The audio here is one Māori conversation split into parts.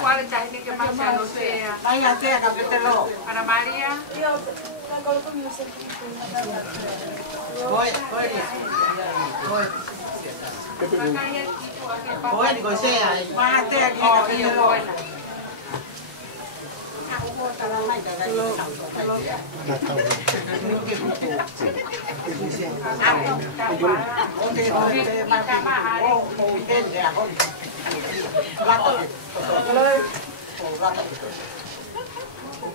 ¿Cuál es el que más se anuncia? Ana María.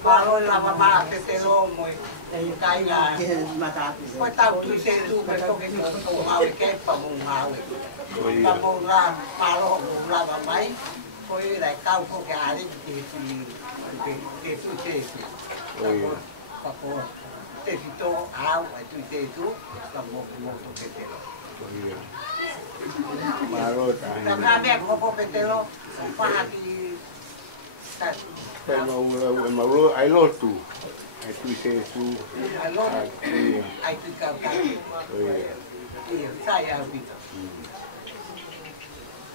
Kalau lama malah tetelo moi kai la ko tau tu se tu ko ko ko mau ke pa mo mau pa mo la palo la ba mai ko lai kau ko ke ari ti tu te pa ko te to au tu te tu pa mo to ke te Maro ta. Ta be ko ke te lo pa ti Pero mau ai lotu. Ai tu se tu. Ai lotu. Ai tu ka ka. Sai au bito.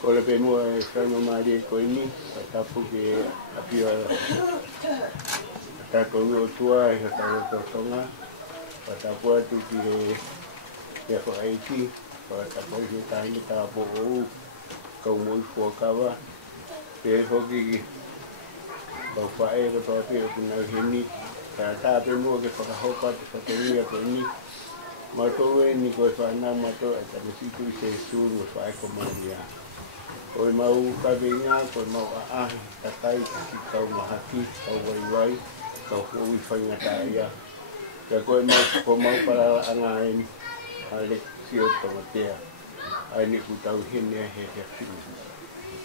Ko le pe mo e ka no mari ko ni, ta pu ke apia. Ta ko no tua e ta ko tonga. Ta pu tu ki e ko ai ti, ta ko ki ta ni ta po o ko mo fo ka wa. Pe ho ki Kau fae ko to te ko na hini ka ta pe mo ke pa ho pa te te ni ko ni ma to e ni ko fa na ma to ta si tu se su no fa ko ma dia o mau ka vinya ko mau a ta kai ki kau ma haki kau wai wai kau ko i fa nga ta ia ka ko mau para anga ni ale si o to te ai ni ku tau hini he he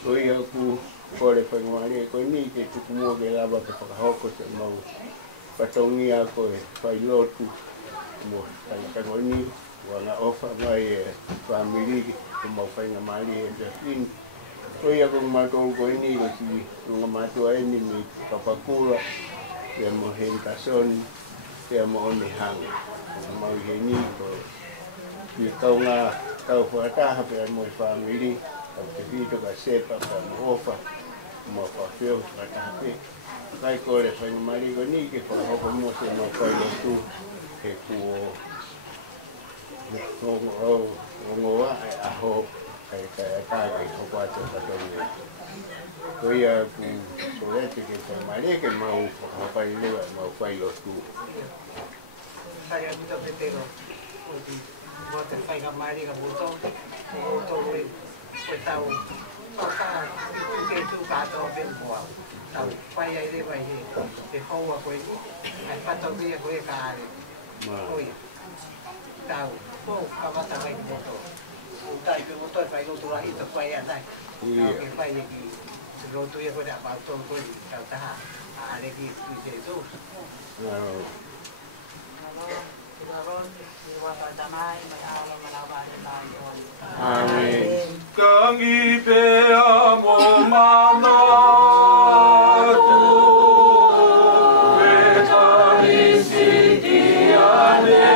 o ia ku Kore koe ngwari koe ni ke tuku mua ke lava ke whakahoko te mau patongia koe whai lotu mo tango ni wana ofa mai e whamiri ke mau whainga mari e te whini koe ako matou koe ni ko si runga matua e ni mi papakura ke mo he kasoni ke mo one hanga mau he ni ko ki kau ngā kau whakataha pe mo whamiri kau te hito ka sepa ka mo ofa mo fa feo ka tape kai ko le fa mari ko ni ke fa ho mo se mo fa lo tu ke ku ngo wa a ho kai kai ka ko pa to ka to ni ko ya ku so le ke fa mari ke mau fa fa le mo fa lo tu saya minta petero mo te fa ga mari ga buto we ko tau Paka ke tu ka to ben boa. Tau pai ai le vai he ho wa ko ai pa to bi ko e ka re. Oi. Tau ko ka va ta mai ko to. Tai ke mo to pai no tu la i to pai ai dai. Ke pai ni ki ro tu ye ko da ba to ko ta ta a le ki se tu. Amin. Kangi pe amo mana tu vetani sidiane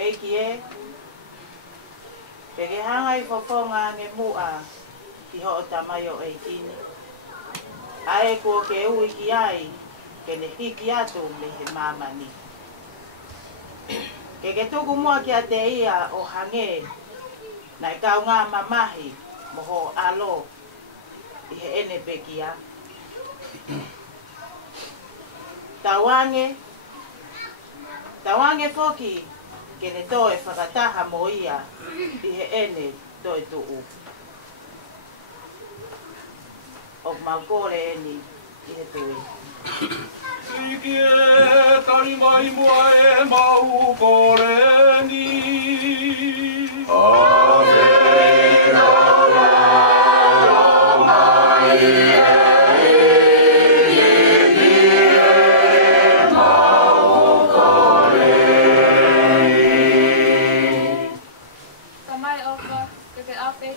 Eiki e, ke hanga I whafonga nge mua ki ho o tamai o eikini. Ae ko ke ui ki ai, ke ne hiki atu me he mamani. Ke tuku mua ki a te ia o hange, na I kau ngā mamahi mo ho alo I he ene pekia. Tawange foki, ke ne toe whakataha mo ia I he ene toi tuu. O maukore eni I he tui. Iki e tari mai mua e mau kore ni. Ave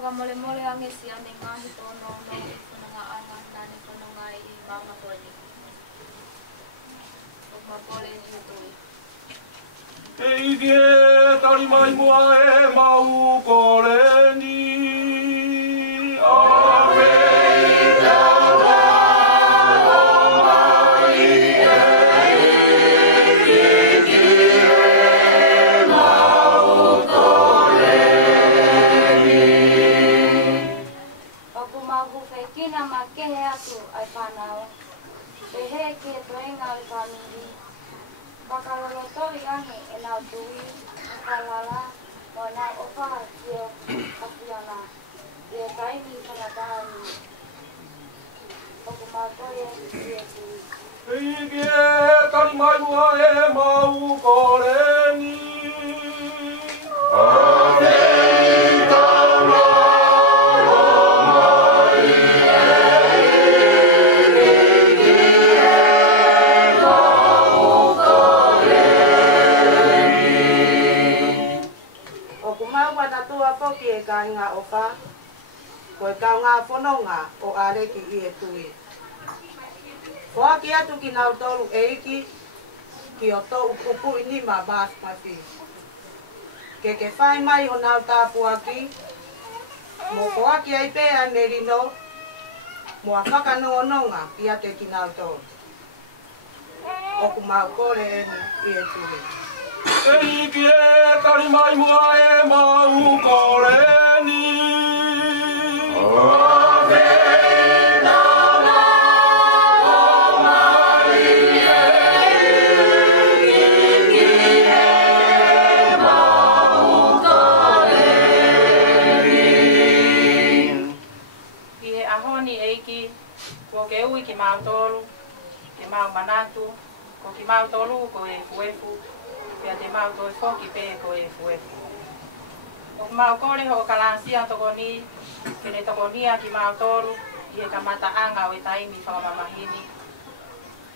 o mai mole ange si ane ngahi tono no whananga anga nani whananga I mama koni. O mapole ni utui. Eiki e tari mai mua e mau kore ni. Ave Kina makehe atu ai whanau. E he ki e toenga ai whanuri. Whakarolo tori ange e nau tui, whakalala, mo nau opa ki o kapiana. I e taimi whanatahani. Oku mātoe ki e tui. Eiki e tari mai mua e mau kore ni. Ave tama o ofa. Koe kau ngā whanonga o areki I e tui. Koa ki atu ki nau tolu eiki, ki o tō upupu I ni ma basmati. Ke whai mai o nau tāpua ki, mo koa ki ai pēa nerino, mo a whakanonga ki ate ki nau tolu. Oku mau kore I e tui. Ei ki e tari mai mua e mau kore ni. Ke ui ki mau tolu, ki mau manatu, ko ki mau tolu ko e fuefu, pia te mau toi foki pe ko e fuefu. O mau kore ho kalansia toko ni, kene toko nia ki mau tolu, I e kamata anga o e taimi whakamamahini.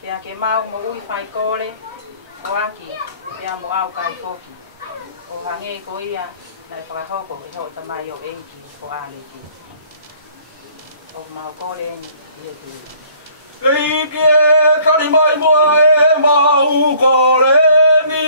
Pia ke mau mo ui whai kore, o aki, pia mo au kai foki. O hange ko ia, na e whakahoko e ho tamai o eiki ko aleki. O mau kore ni. Ei ki e tari mai mua e mau kore ni.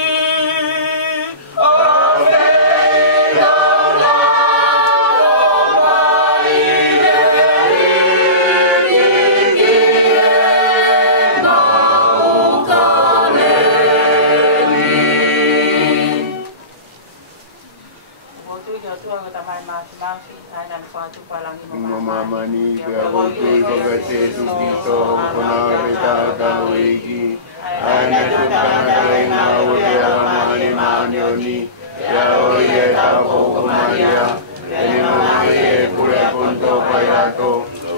Mama ni ke abotu pagate sudito konarita daluigi ana tukana na uria mani manioni ya oye tapo maria ene mamae pure punto payato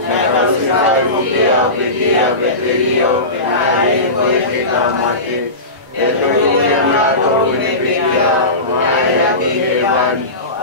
na kasari ya pedia peterio ai koe ke kamate eto ya na to ne pedia maya ki evan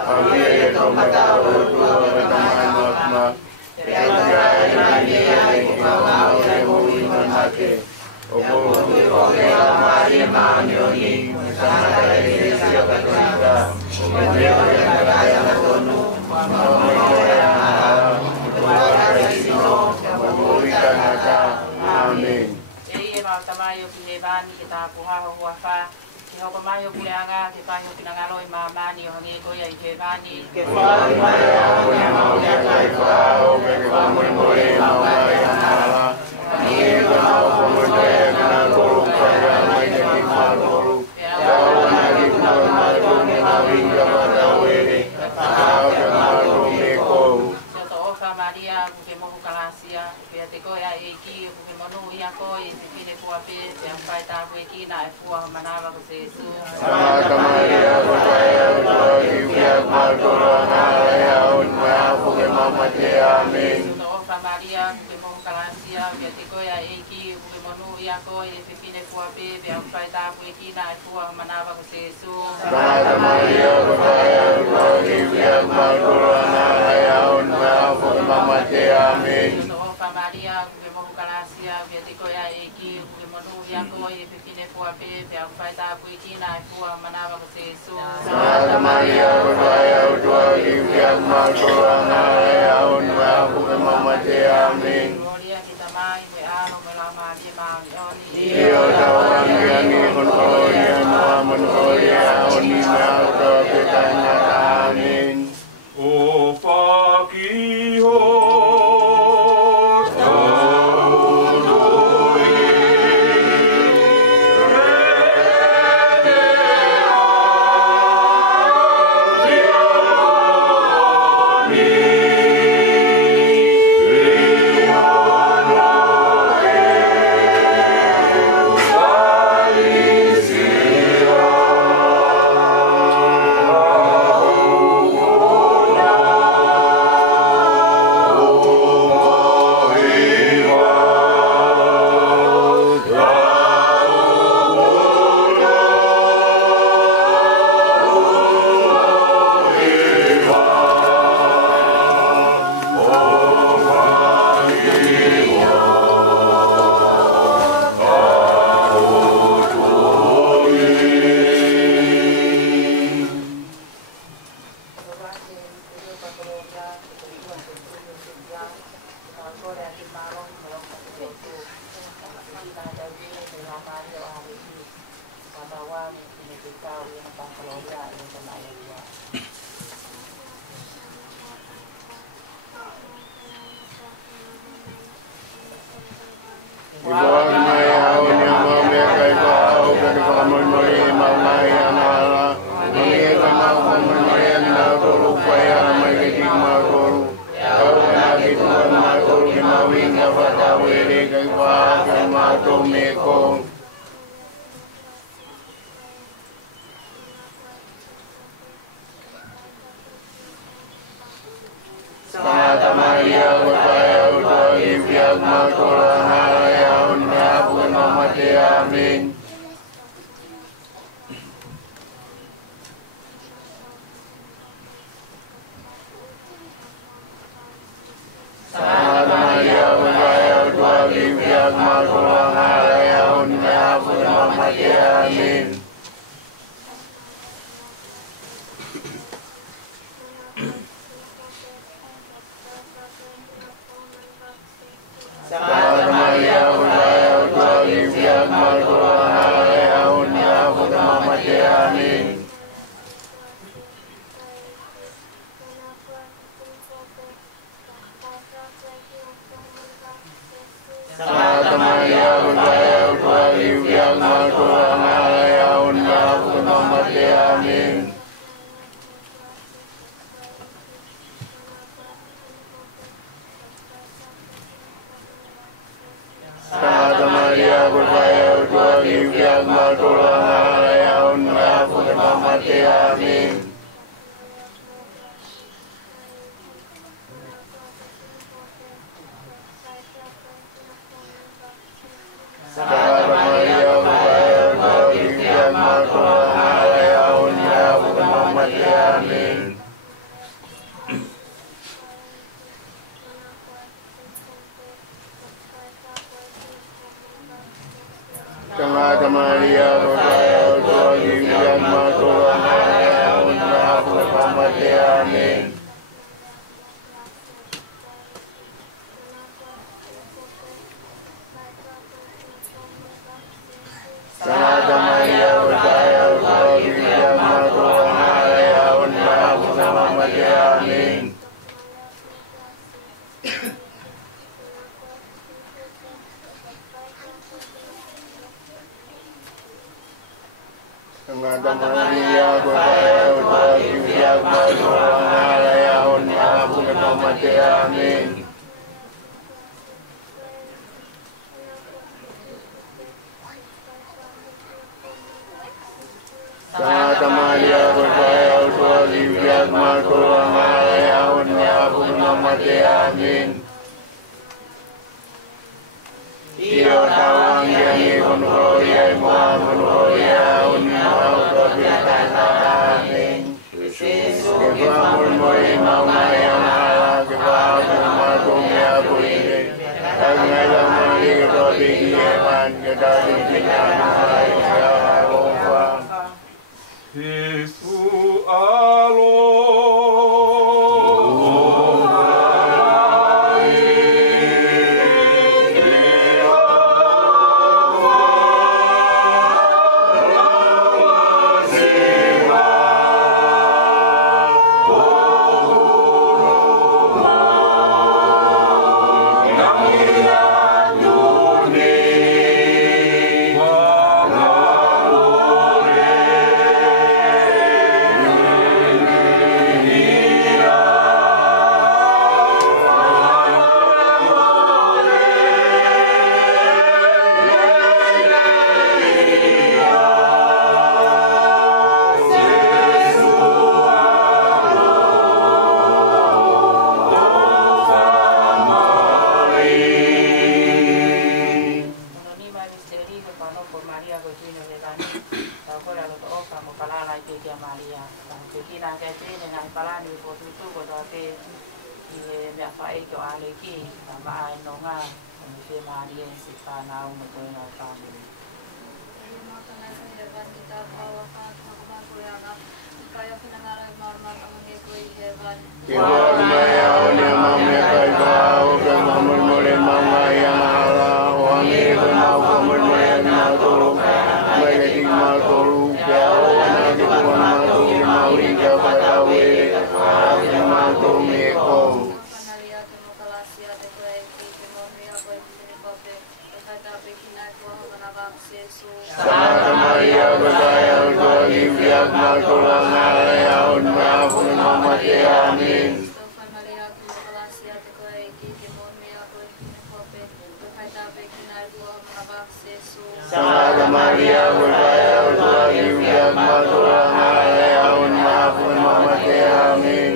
Amir tomata urtu berteman makna, pekerjaan ini mau remui mate, opo oke amari manioni, sana dari siapa kita, beliau yang kaya tonu, mau yang haram, keluarga sino, memberikan kata, amin. Jadi mau tamayo pinebani kita puha huafa. Ho ko mai o kuleanga ke pai o pinangalo I mamani o ngi ko ia I kebani ke pai mai o ya mau ya kai pa o ke pa mo mo e mau mai ana ni ko ko mo e na ko pa ya mai ke pa ko ya o na ki na ma ko ni na wi ya ma da we ni a ke ma ko me ko to ofa Maria ke mo kalasia ke te ko ya e ki ke mo no ia ko I te pine ko ape te pai ta ko ki na e fu manava ko se su Santa Maria Rodaya Rodaya Madonna ya un ma fu ke mama te amen to ofa Maria ke mo kalasia ke te ko ya e ki ke mo no ia ko te pine ko ape te pai ta ko ki na e fu manava ko se su Santa Maria Rodaya Rodaya Madonna ya un ma fu ke mama te amen to ofa Maria ke mo kalasia ke te ko ya e ki ke mo no ia ko te pine ko ape te pai ta ko ki na e fu manava ko se su Santa Maria Rodaya Rodaya Madonna ya un ma fu ke mama te amen Gloria kita mai me alo me la ma di ma oni Io tawang yani kon gloria no amon gloria oni ma to petanya amin O Fakiho. Oh Keluar Santa Maria, berkaya Tuhan Yesus, Tuhan Maria, ampun mati, amin. Santa Maria, berkaya Tuhan Yesus, Tuhan Maria, ampun mati, amin.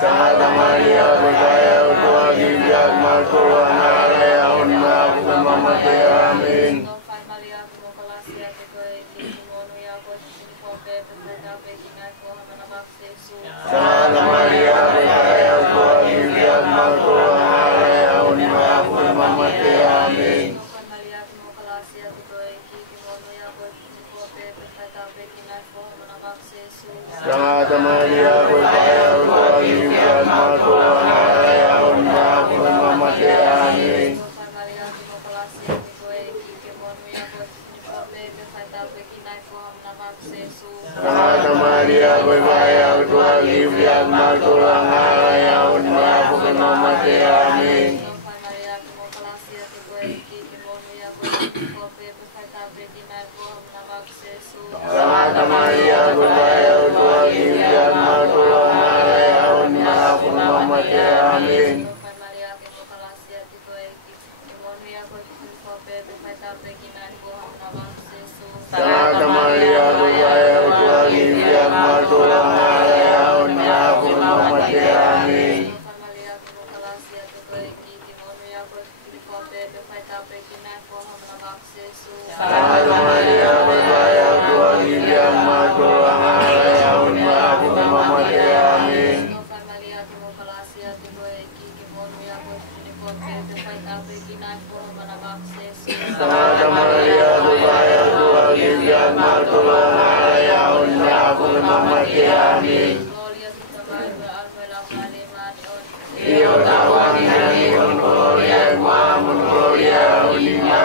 Santa Maria, berkaya Tuhan Yesus, Tuhan Maria, ampun mati, amin. Santa Maria, berkaya Tuhan Yesus, Tuhan Maria, ampun mati, amin. Santa Maria, berkaya Tuhan Yesus, Tuhan Maria, ampun mati, amin. Santa Maria, berkaya Tuhan Yesus, Tuhan Maria, ampun mati, amin. Santa Maria, berkaya Tuhan Yesus, Tuhan Maria, ampun mati, amin. Santa Maria, berkaya Tuhan Yesus, Tuhan Maria, ampun mati, amin. Santa Maria, berkaya Tuhan Yesus, Tuhan Maria, ampun mati, amin. Santa Maria, berkaya Tuhan Yesus, Tuhan Maria, ampun mati, amin. Io tawan nani un gloria quam gloria unima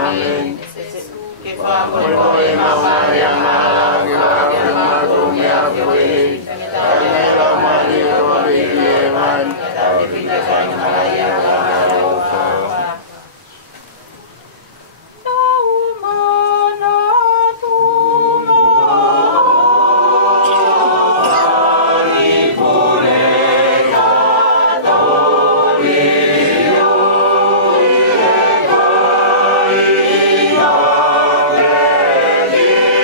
amin. Che fa voi Maria Maria tu mia fui. Nella Maria Maria man Maria Yeah.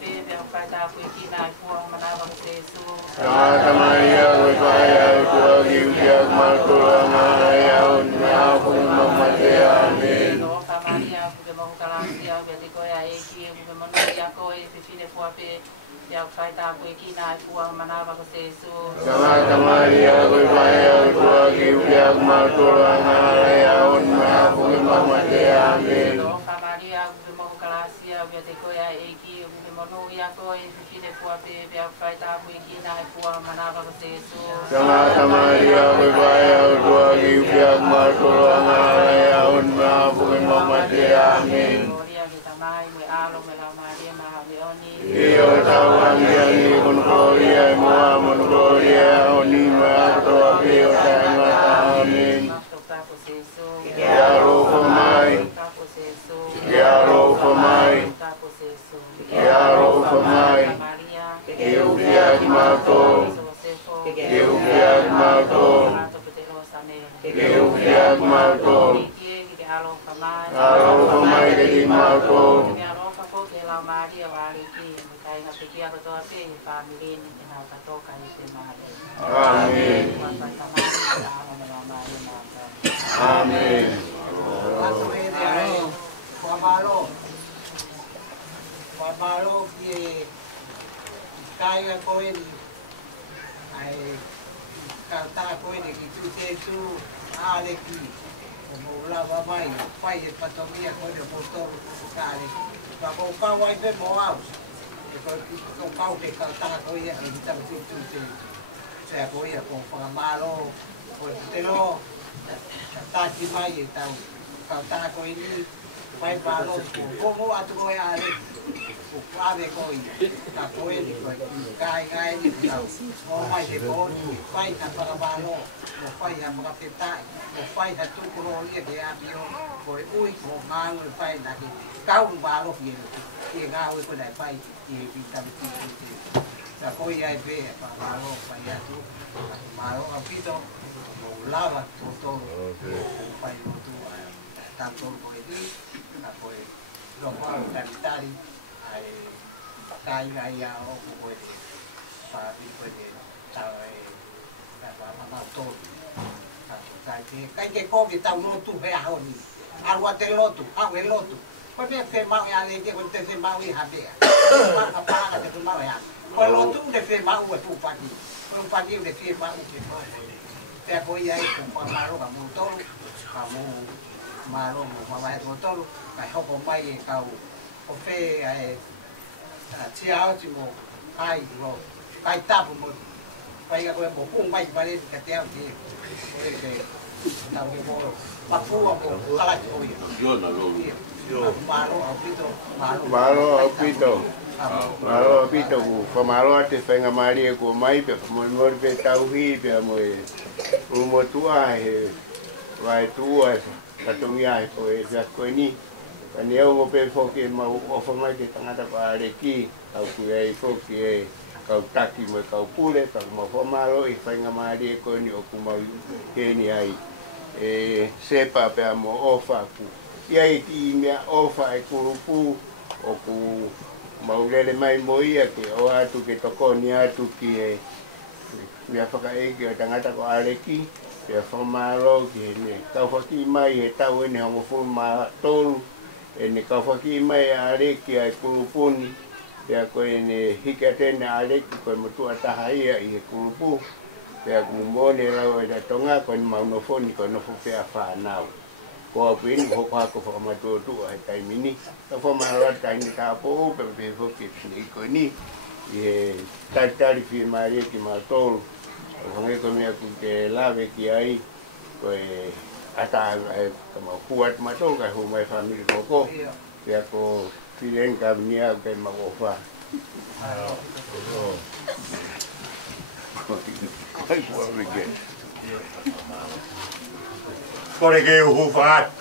pe pe au kai ta ku ki na ku ang manawa ko Yesu. Santa Maria, Maria, tua Gibia, Marcolana, Yaun, Yapu, Mamadea, Amen. Lofa Maria, ku ke mo kalasia, be te ko ya e ki ku ke mo no ya ko e pe fine fu pe pe au kai ta ku ki na ku ang manawa ko Yesu. Santa Maria, Maria, tua Gibia, Marcolana, Yaun, Yapu, Mamadea, Amen. Lofa Maria, ku ke mo kalasia, be te ko ya e ki ku ke mo no ya ko e pe fine fu pe pe au kai ta ku ki na ku ang manawa ko Yesu. Santa Maria, Maria, tua Gibia, Marcolana, Yaun, Yapu, Mamadea, Amen. Gloria que tamai me alo me la Maria ma leoni. Io tawangani con gloria e moamon gloria oni mato apio tangata amin. Capo Yesu. Chiaro famai, Capo Yesu. chiaro famai, Capo Yesu. chiaro famai. Maria. Eu viag mato, eu viag mato, eu viag mato. Alo famai que di mato. Maria wali ki kai na piki ako to api family ni tinata to kai se mahal. Amen. Amen. Pamalo que caiga com ele, aí cantar com ele que tu tem tu ale aqui, como lava mais, faz para tomar quando botou o cara, para o pau vai ver moal, o pau de cantar com ele, então tu tem, se a coisa com pamalo, o telo, cantar de mais então, cantar com ele. Vai balou, como a tua ale, o quadro coi, a coelho, cai, então, o mais de bom, vai para balou, o vai a para petar, o vai a tu corolia de avião, foi ui, o mal, vai daqui, cau balou, que gau e quando vai, e vitamina, a coisa é ver, para balou, vai a tu, balou, a pito, o lava, todo, vai o tu, tanto o coelho. Pues lo puedo cantar ay caiga ya o puede para puede saber la mamá todo cái con tao nó tu về hồn ăn qua tên lô tu ăn về lô tu có biết phê mau ya lên cái con tên phê mau đi hạt địa mà ba là tên mau ya còn lô tu để phê mau của tu phát đi con phát đi để phê mauแต่ก็ยัยผมมาโรกับมูโต้กับมูมาโรมาไว้มูโต้ไก่เขาผมไปเก่าผมเฟ่ไอ้เชี่ยวจิโมไก่โรไก่ตาผมหมดไปกับคนผมพุ่งไปไปเล่นกระเตี้ยวที่โอ้ยเด็กทำให้พวกมาพูดผมอะไรโอ้ยมาโรเอาพิโตมาโรเอาพิโตMalo pito ku pamalo ate fenga Maria ku mai pe mo pe tauhi pe mo umo tua he vai tua katungia ko e ja ko ni ani o pe foki ma o forma ke tangata pa leki au ku e foki e kau taki mo kau pule ka mo pamalo e fenga Maria ko ni o ku mau ke ni ai e sepa pe mo ofa ku ia ti me ofa e kurupu o ku maulele mai moia ke o atu ke tokoni atu ki e mea whakaegi o tangata ko areki pia whamaro ki ne kau whaki mai e tau ene hongo whuma tolu e ne kau whaki mai e areki ai kurupuni pia ko e ne hika tene areki ko e mutua taha ia i he kurupu pia kumone rau e da tonga ko e maunofoni ko nofo pia whanau ko apini ho pa ko fa ma to ai tai mini to fa ma ra tai ni ka po pe pe ho ki ni ko ni e ta ri fi ma ri ki ma to ho nge ko me ku ke la ve ki ai ko e ata ka ma kuat ma to ka ho mai family ko ko ya ko fi ren ka ni a ke ma ko fa ai ko ri ke Kore ke uhu whaat.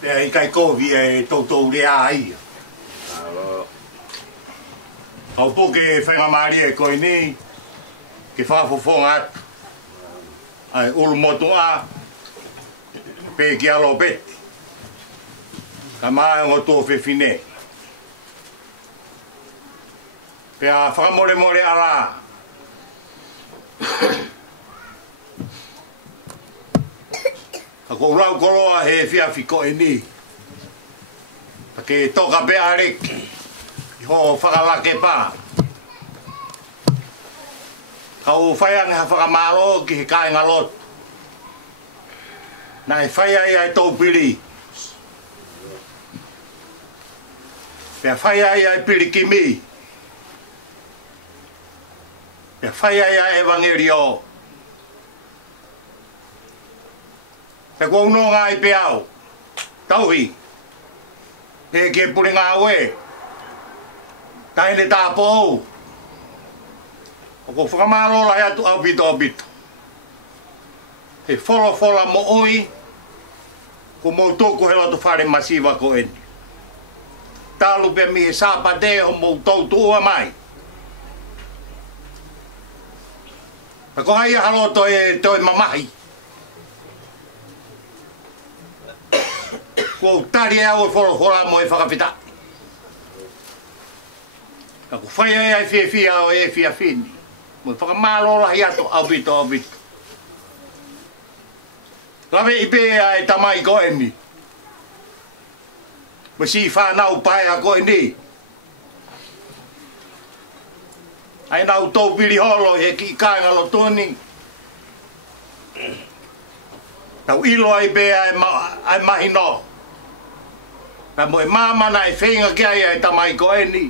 Te ai kai kovi e tautou rea ai. Au po ke whainga maari e koe ni, ke whaafofonga ai ulu motu a, pe ki alo peti. Ka maa ngō tō whiwhine. Pea whakamore more ara. Ka kou rau koroa he whiawhi ko e ni. Pa ke toka pe arek. I ho whakalake pā. Ka o whaiang ha whakamaro ki he kāinga lot. Na e whaia ia e tō piri. Pea whaia ia e piri ki mi. Pea whaia ia e wangerio. Pea kua uno ngā i peao. Tauhi. He ke puri ngā ue. Taine tā pou. O ko whakamaro lai atu au pito au pito. He whola mo oi. Ko mou tōku he lotu whare masiwa ko eni. Tālu pia mi e sāpa te o mou tau tua mai. Pa ko hai haloto e toi mamahi. Ko tari au e whola mo e whakawhita. Ka ko whaia e whia o e whia whini. Mo e whakamālora hi ato au bito au bito. Lawe i pēa e tamai ko eni. Mo si whanau pae a ko eni. Ai nau tō piri holo he ki kāinga lo tōni. Tau ilo ai pēa ai mahi no. Na mo e mamana e whenga ki ai e tamai ko eni.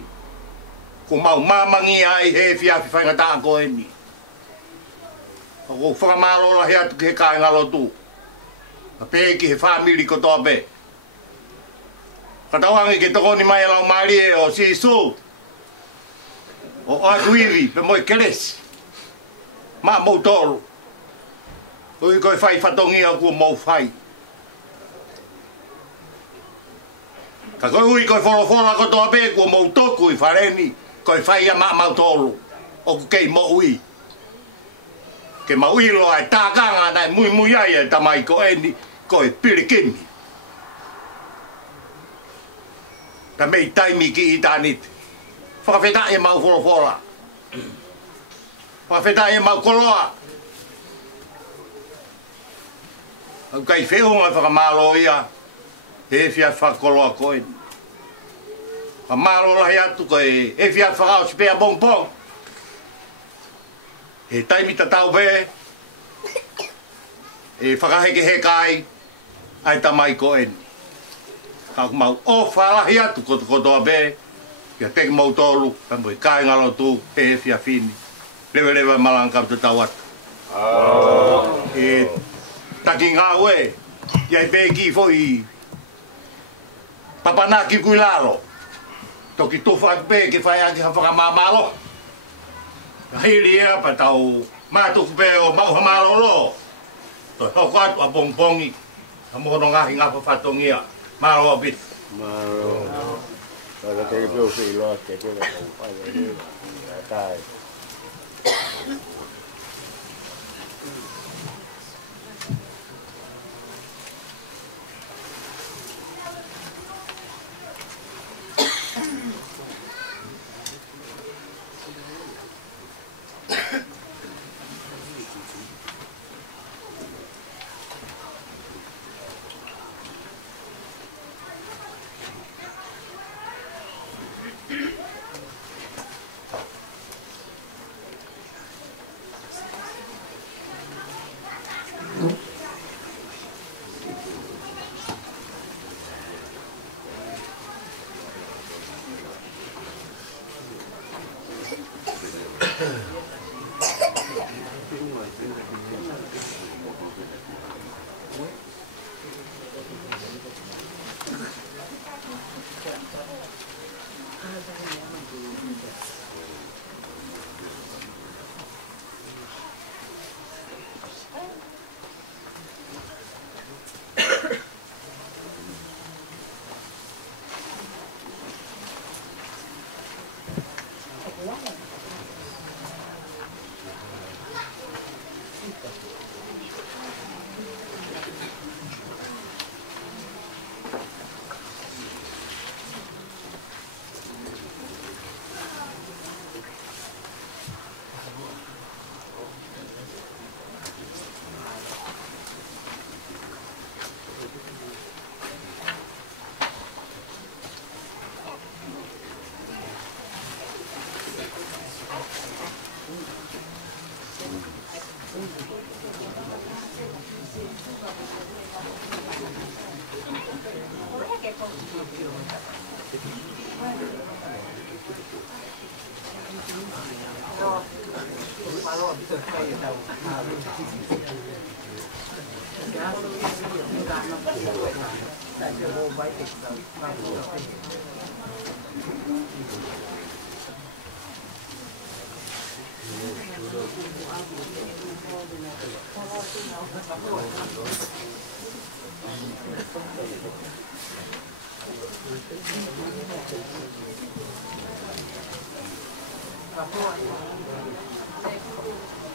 Ko mau mamangi ai he whiawhi whainga tā ko eni. Ko whakamālora he atu ki he kāinga lo tō. A pē ki he whamiri ko tō pē. Ka tauangi ke tokoni mai lau maari e o si su. O atuiwi, pe moi keresi. Ma mou tōru. Ui koe whai whatongi a kua mou whai. Ka koe ui koe whorofora ko tō pē kua mou tōku i whareni. Koe whai a ma mau tōru. O ku kei mo ui. Ke mauilo ai tākanga nai mui ai e tamai ko eni. Koe pirikini. Ta mei taimi ki i tāniti. Whakawheta e mau whorofora. Whakawheta e mau koloa. Au kai whehunga whakamālo ia. He whia whakoloa koe. Whakamālo lahi atu koe. He whia whakao si pēa bong pong. He taimi ta tau pē. E whakaheke he kai. Ai tamai ko eni. Ka mau o whalahi atu kotoa pē. Kia teki mau tōru. Ka mui kai ngalo tū. He whia whini. Lewe malanga te tau atu. E taki ngā ue. Iai pē ki fōi. Papana ki kui laro. Toki tofa pē ki whai aki ha whakamāmalo. Hiri ea pa tau mātuku pē o mau hamalo lo. Toi hoko atu a pongpongi. A mohono ngahi ngā whawhatongia. Mālo a bit. Mālo. Kala te pēo whi loa te kere kau whai. Tai.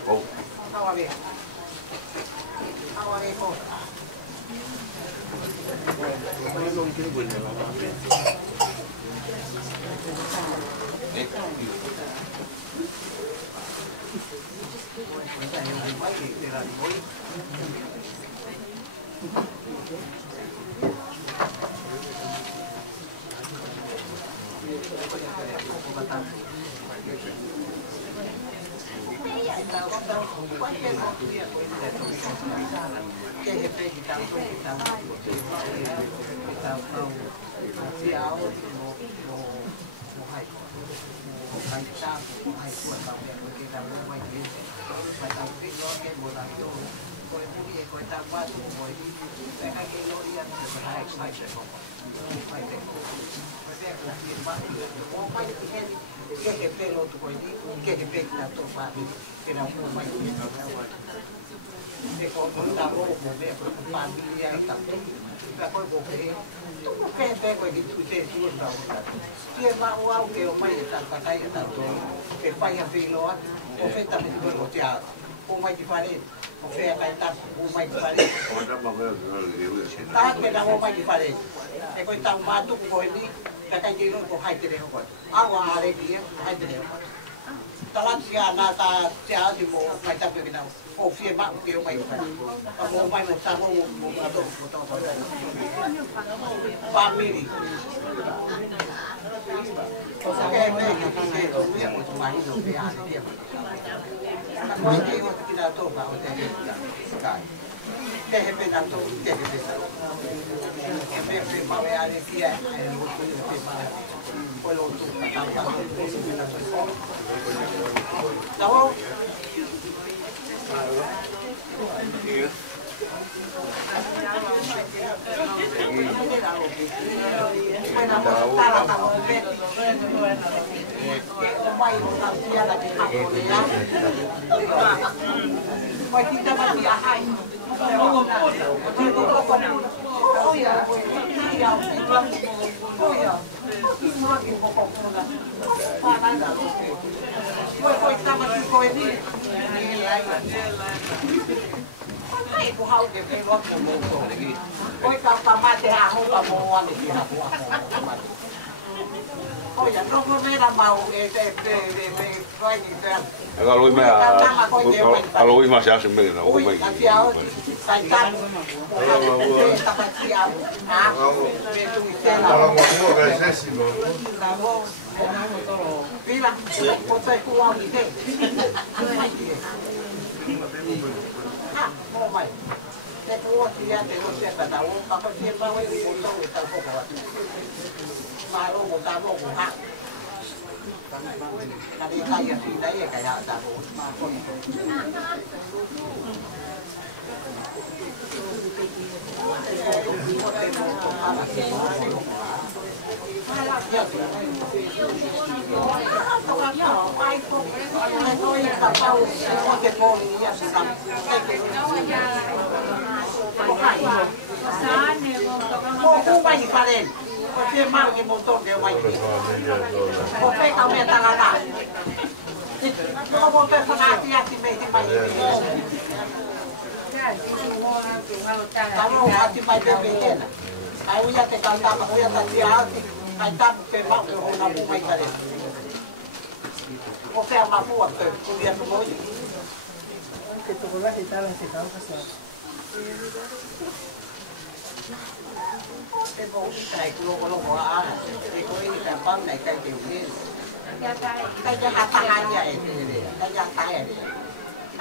Oh. How are you? How are you? Aloy mà sáng sớm mình là ôi mày.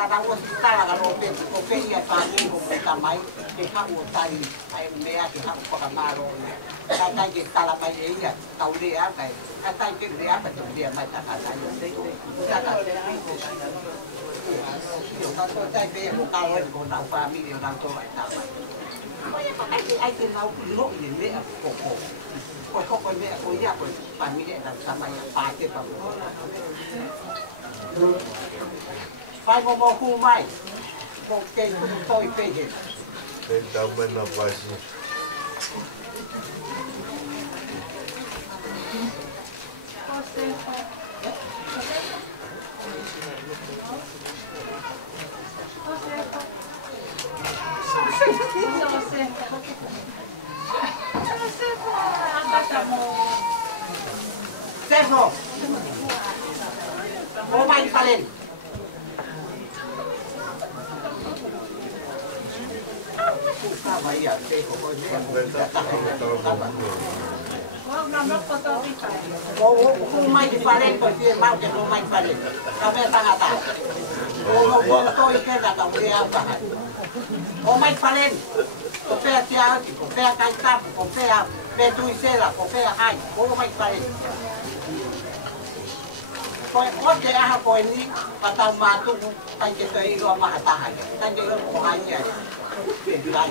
Kada o si tala ka rope o pe ia pa ni o ka mai ke ka o tai ai mea ke ka ko ka maro ne ka tai ke tala pa ia tau le a kai ka tai ke le a pa te le mai ta ka tai se ka ka yo ka to tai pe o ka o ko na familia na to ai ta mai ai ke na o lo ni le a ko ko me ko ia ko familia na sama ya pa te pa Fai mo ku mai. Mo ke ku toi pe he. Pe ta mena pasi. Servo. Mo mai palen. Không may thì pha lên bởi vì bao giờ không may pha lên ta về ta ta không tôi cái là đồng đi ăn cả không may pha lên có phe chia có phe canh cam có phe phe tôi xe là có phe hai không may pha lên coi có cái à coi ní và tao mà tôi tay cái rồi mà ta hay tay cái của hai nhỉ để lại